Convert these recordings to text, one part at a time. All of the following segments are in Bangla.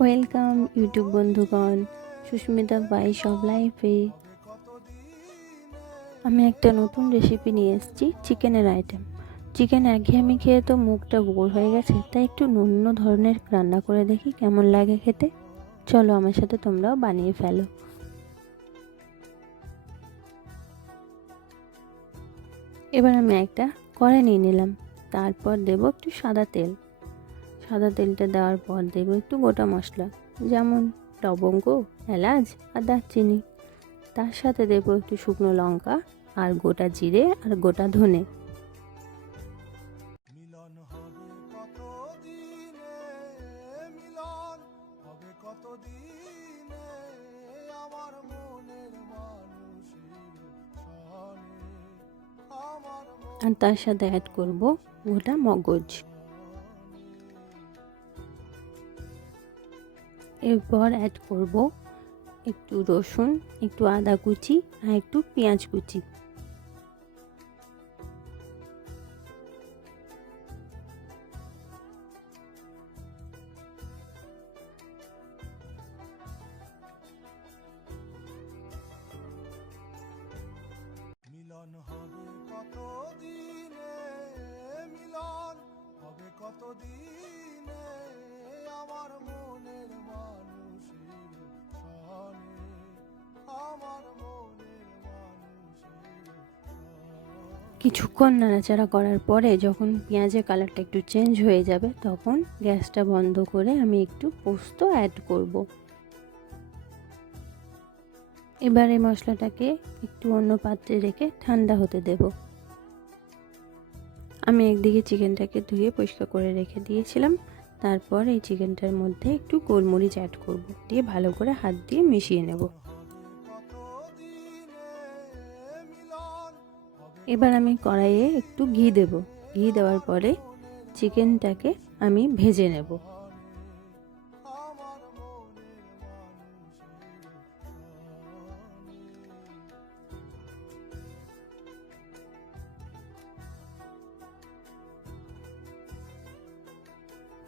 ওয়েলকাম ইউটিউব বন্ধুগণ, সুস্মিতা বাই সব লাইফে। আমি একটা নতুন রেসিপি নিয়ে এসেছি, চিকেনের আইটেম। চিকেন একঘেয়েমি খেয়ে তো মুখটা বোর হয়ে গেছে, তাই একটু অন্য ধরনের রান্না করে দেখি কেমন লাগে খেতে। চলো আমার সাথে তোমরাও বানিয়ে ফেলো। এবার আমি একটা কড়াই নিয়ে নিলাম, তারপর দেব একটু সাদা তেল। সাদা তেলটা দেওয়ার পর দেব একটু গোটা মশলা, যেমন লবঙ্গ, এলাচ আর দারচিনি। তার সাথে দেব একটু শুকনো লঙ্কা আর গোটা জিরে আর গোটা ধনে। আর তার সাথে অ্যাড করব গোটা মগজ। এরপর অ্যাড করব একটু রসুন, একটু আদা কুচি আর একটু পেঁয়াজ কুচি। মিলন হবে কতদিনে, মিলন হবে কতদিনে, আমার মনের মানুষের সনে, আমার মনের মানুষের। কিছুক্ষণ নাড়াচাড়া করার পরে যখন পেঁয়াজের কালারটা একটু চেঞ্জ হয়ে যাবে, তখন গ্যাসটা বন্ধ করে আমি একটু পোস্ত অ্যাড করব। এবার এই মশলাটাকে একটু অন্য পাত্রে রেখে ঠান্ডা হতে দেব। আমি একদিকে চিকেনটাকে ধুয়ে পরিষ্কার করে রেখে দিয়েছিলাম। তারপর এই চিকেনটার মধ্যে একটু গোলমরিচ অ্যাড করব, দিয়ে ভালো করে হাত দিয়ে মিশিয়ে নেব। এবার আমি কড়াইয়ে একটু ঘি দেব। ঘি দেওয়ার পরে চিকেনটাকে আমি ভেজে নেব।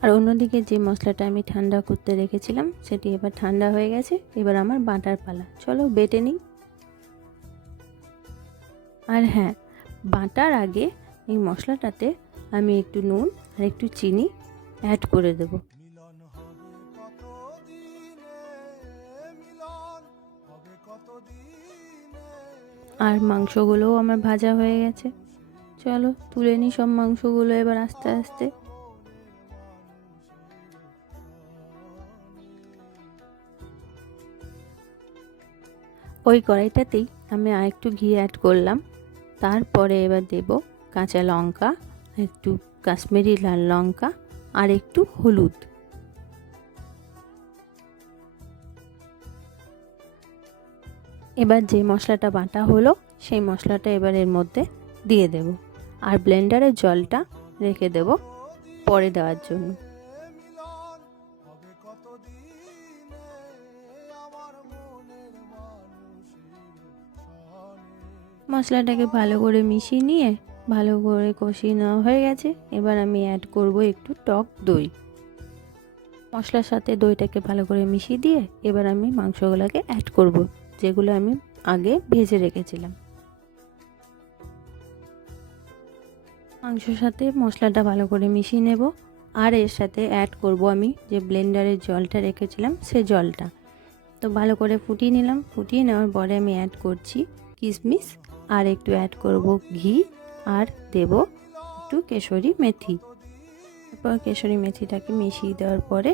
আর অন্যদিকে যে মশলাটা আমি ঠান্ডা করতে রেখেছিলাম, সেটি এবার ঠান্ডা হয়ে গেছে। এবার আমার বাটার পালা, চলো বেটে নিই। আর হ্যাঁ, বাটার আগে এই মশলাটাতে আমি একটু নুন আর একটু চিনি অ্যাড করে দেব। আর মাংসগুলোও আমার ভাজা হয়ে গেছে। চলো তুলে নিই সব মাংসগুলো এবার আস্তে আস্তে। ওই কড়াইটাতেই আমি আর একটু ঘি অ্যাড করলাম। তারপরে এবার দেব কাঁচা লঙ্কা, একটু কাশ্মীরি লাল লঙ্কা আর একটু হলুদ। এবার যে মশলাটা বাটা হলো, সেই মশলাটা এবার এর মধ্যে দিয়ে দেব। আর ব্লেন্ডারের জলটা রেখে দেব পরে দেওয়ার জন্য। মশলাটাকে ভালো করে মিশিয়ে নিয়ে ভালো করে কষিয়ে নেওয়া হয়ে গেছে। এবার আমি অ্যাড করব একটু টক দই। মশলার সাথে দইটাকে ভালো করে মিশিয়ে দিয়ে এবার আমি মাংসগুলোকে অ্যাড করব, যেগুলো আমি আগে ভেজে রেখেছিলাম। মাংসর সাথে মশলাটা ভালো করে মিশিয়ে নেব। আর এর সাথে অ্যাড করব আমি যে ব্লেন্ডারের জলটা রেখেছিলাম, সে জলটা। তো ভালো করে ফুটিয়ে নিলাম। ফুটিয়ে নেওয়ার পরে আমি অ্যাড করছি কিশমিশ, আর একটু অ্যাড করব ঘি, আর দেব একটু কেশরি মেথি। তারপর কেশরি মেথিটাকে মিশিয়ে দেওয়ার পরে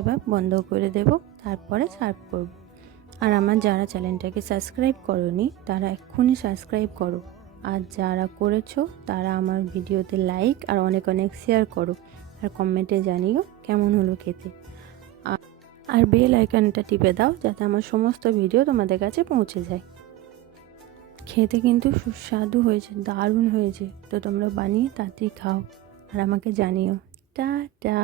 এবার বন্ধ করে দেব। তারপরে সার্ভ করব। আর আমার যারা চ্যানেলটাকে সাবস্ক্রাইব করোনি, তারা এক্ষুনি সাবস্ক্রাইব করো। আর যারা করেছো তারা আমার ভিডিওতে লাইক আর অনেক অনেক শেয়ার করো, আর কমেন্টে জানিও কেমন হলো খেতে। আর বেল আইকনটা টিপে দাও, যাতে আমার সমস্ত ভিডিও তোমাদের কাছে পৌঁছে যায়। খেতে কিন্তু সুস্বাদু হয়েছে, দারুণ হয়েছে। তো তোমরা বানিয়ে তাড়াতাড়ি খাও আর আমাকে জানিও। টাটা।